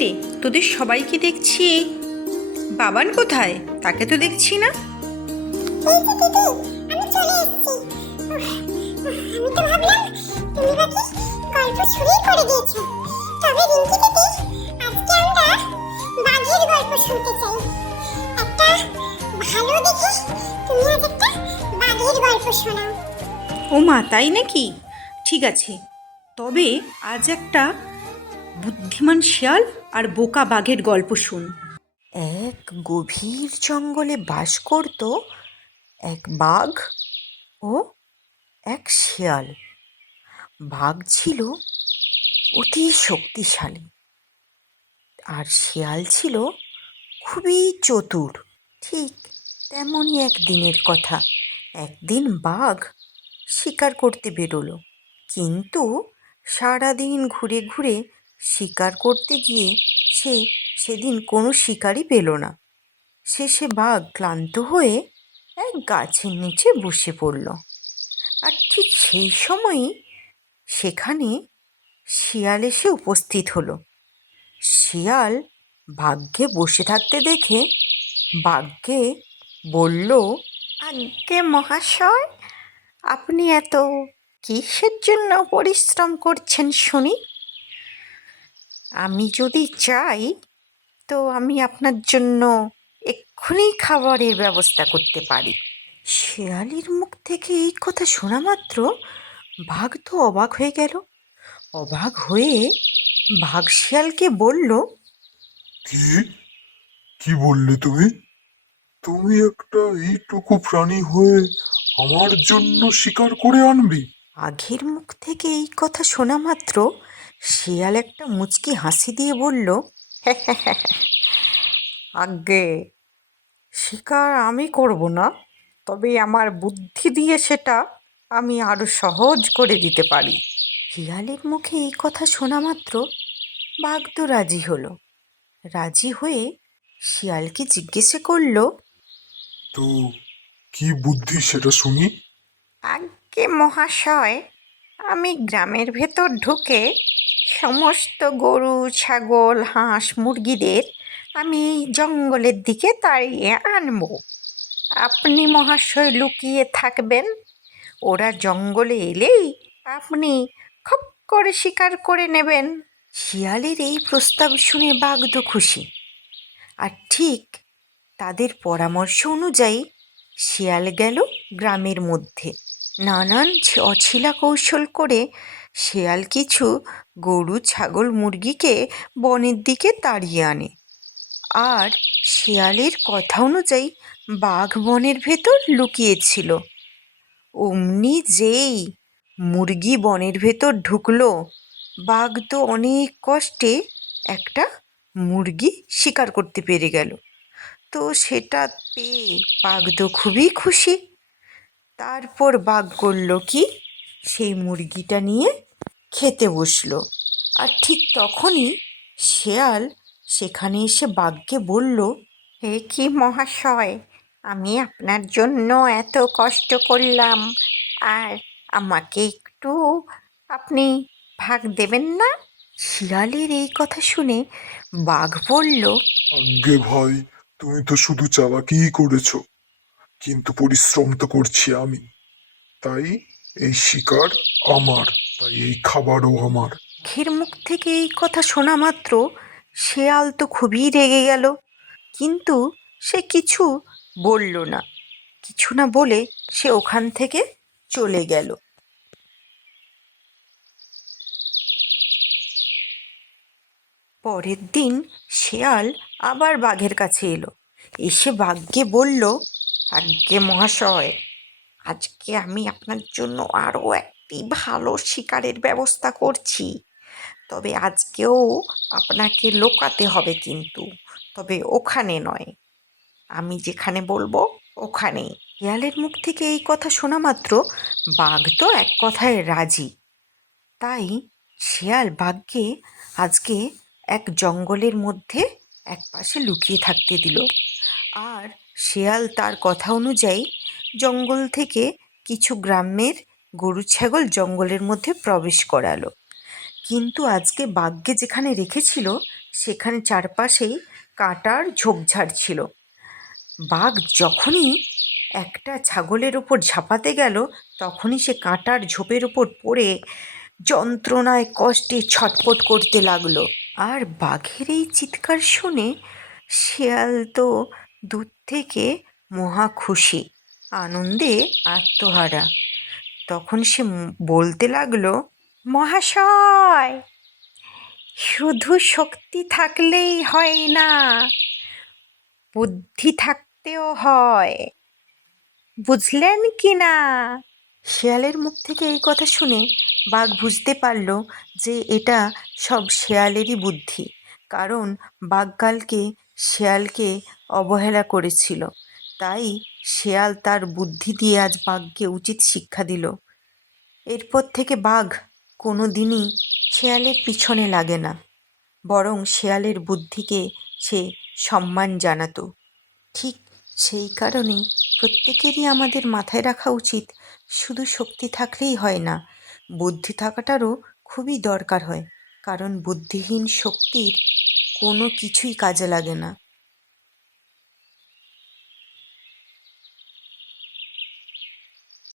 রে তোদের সবাইকে দেখছি। বাবান কোথায়? তাকে তো দেখছি না। ও মা তাই নাকি? ঠিক আছে তবে আজ একটা বুদ্ধিমান শিয়াল আর বোকা বাঘের গল্প শুন। এক গভীর জঙ্গলে বাস করত এক বাঘ ও এক শিয়াল। বাঘ ছিল অতি শক্তিশালী আর শিয়াল ছিল খুবই চতুর। ঠিক তেমনই এক দিনের কথা। একদিন বাঘ শিকার করতে বেরোলো। কিন্তু সারাদিন ঘুরে ঘুরে শিকার করতে গিয়ে সে সেদিন কোনো শিকারই পেল না। শেষে বাঘ ক্লান্ত হয়ে এক গাছের নিচে বসে পড়ল। আর ঠিক সেই সময়ই সেখানে শিয়াল এসে উপস্থিত হলো। শিয়াল বাঘকে বসে থাকতে দেখে বাঘকে বলল আজ্ঞে মহাশয়, আপনি এত কিসের জন্য পরিশ্রম করছেন শুনি? আমি যদি চাই তো আমি আপনার জন্য এক্ষুনি খাবারের ব্যবস্থা করতে পারি। শেয়ালির মুখ থেকে এই কথা শোনা মাত্র বাঘ তো অবাক হয়ে গেল। অবাক হয়ে বাঘ শিয়ালকে বলল কি? কি বললে তুমি? তুমি একটা এইটুকু প্রাণী হয়ে আমার জন্য শিকার করে আনবি। বাঘের মুখ থেকে এই কথা শোনা মাত্র শিয়াল একটা মুচকি হাসি দিয়ে বলল আগে শিকার আমি করব না তবে আমার বুদ্ধি দিয়ে সেটা আমি আরও সহজ করে দিতে পারি। শিয়ালের মুখে এই কথা শোনা মাত্র বাঘ তো রাজি হলো। রাজি হয়ে শিয়ালকে জিজ্ঞেসে করল তো কি বুদ্ধি সেটা শুনি? আজ্ঞে মহাশয় আমি গ্রামের ভেতর ঢুকে সমস্ত গরু, ছাগল, হাঁস, মুরগিদের আমি জঙ্গলের দিকে তাড়িয়ে আনব। আপনি মহাশয় লুকিয়ে থাকবেন। ওরা জঙ্গলে এলেই আপনি খপ করে শিকার করে নেবেন। শিয়ালের এই প্রস্তাব শুনে তো খুশি। আর ঠিক তাদের পরামর্শ অনুযায়ী শিয়াল গেল গ্রামের মধ্যে। নানান অছিলা কৌশল করে শিয়াল কিছু গরু, ছাগল, মুরগিকে বনের দিকে তাড়িয়ে আনে। আর শেয়ালের কথা অনুযায়ী বাঘ বনের ভেতর লুকিয়েছিল অমনি যেই মুরগি বনের ভেতর ঢুকলো, বাঘ তো অনেক কষ্টে একটা মুরগি শিকার করতে পেরে গেল। তো সেটা পেয়ে বাঘ তো খুবই খুশি। তারপর বাঘ করল কি? সেই মুরগিটা নিয়ে খেতে বসল। আর ঠিক তখনই শেয়াল সেখানে এসে বাঘকে বলল, হে কি মহাশয়, আমি আপনার জন্য এত কষ্ট করলাম। আর আমাকে একটু আপনি ভাগ দেবেন না? শিয়ালের এই কথা শুনে বাঘ বলল, আজ্ঞে ভাই, তুমি তো শুধু চালাকিই করেছ। কিন্তু পরিশ্রম তো করছি আমি। তাই এই শিকার আমার। এই খাবারও আমার। বাঘের মুখ থেকে এই কথা শোনা মাত্র শেয়াল তো খুবই রেগে গেল। কিন্তু সে কিছু বলল না। কিছু না বলে সে ওখান থেকে চলে গেল। পরের দিন শেয়াল আবার বাঘের কাছে এলো। এসে বাঘকে বলল আজ্ঞে মহাশয়, আজকে আমি আপনার জন্য আরও একটি ভালো শিকারের ব্যবস্থা করছি। তবে আজকেও আপনাকে লোকাতে হবে কিন্তু, তবে ওখানে নয়। আমি যেখানে বলব ওখানেই শিয়ালের মুখ থেকে এই কথা শোনা মাত্র বাঘ তো এক কথায় রাজি। তাই শিয়াল বাঘকে আজকে এক জঙ্গলের মধ্যে এক পাশে লুকিয়ে থাকতে দিল। আর শিয়াল তার কথা অনুযায়ী জঙ্গল থেকে কিছু গ্রামের গরু ছাগল জঙ্গলের মধ্যে প্রবেশ করালো। কিন্তু আজকে বাঘকে যেখানে রেখেছিল, সেখানে চারপাশেই কাঁটার ঝোপঝাড় ছিল। বাঘ যখনই একটা ছাগলের ওপর ঝাঁপাতে গেল, তখনই সে কাঁটার ঝোপের ওপর পড়ে যন্ত্রণায় কষ্টে ছটফট করতে লাগল। আর বাঘের এই চিৎকার শুনে শিয়াল তো দূর থেকে মহা খুশি, আনন্দে আত্মহারা। তখন সে বলতে লাগল, মহাশয়, শুধু শক্তি থাকলেই হয় না, বুদ্ধি থাকতেও হয়। বুঝলেন কি না? শেয়ালের মুখ থেকে এই কথা শুনে বাঘ বুঝতে পারল যে এটা সব শেয়ালেরই বুদ্ধি, কারণ বাঘ কালকে শেয়ালকে অবহেলা করেছিল। তাই শেয়াল তার বুদ্ধি দিয়ে আজ বাঘকে উচিত শিক্ষা দিল। এরপর থেকে বাঘ কোনো দিনই শেয়ালের পিছনে লাগে না, বরং শেয়ালের বুদ্ধিকে সে সম্মান জানাতো। ঠিক সেই কারণে প্রত্যেকেরই আমাদের মাথায় রাখা উচিত, শুধু শক্তি থাকলেই হয় না, বুদ্ধি থাকাটারও খুবই দরকার হয়, কারণ বুদ্ধিহীন শক্তির কোনো কিছুই কাজে লাগে না।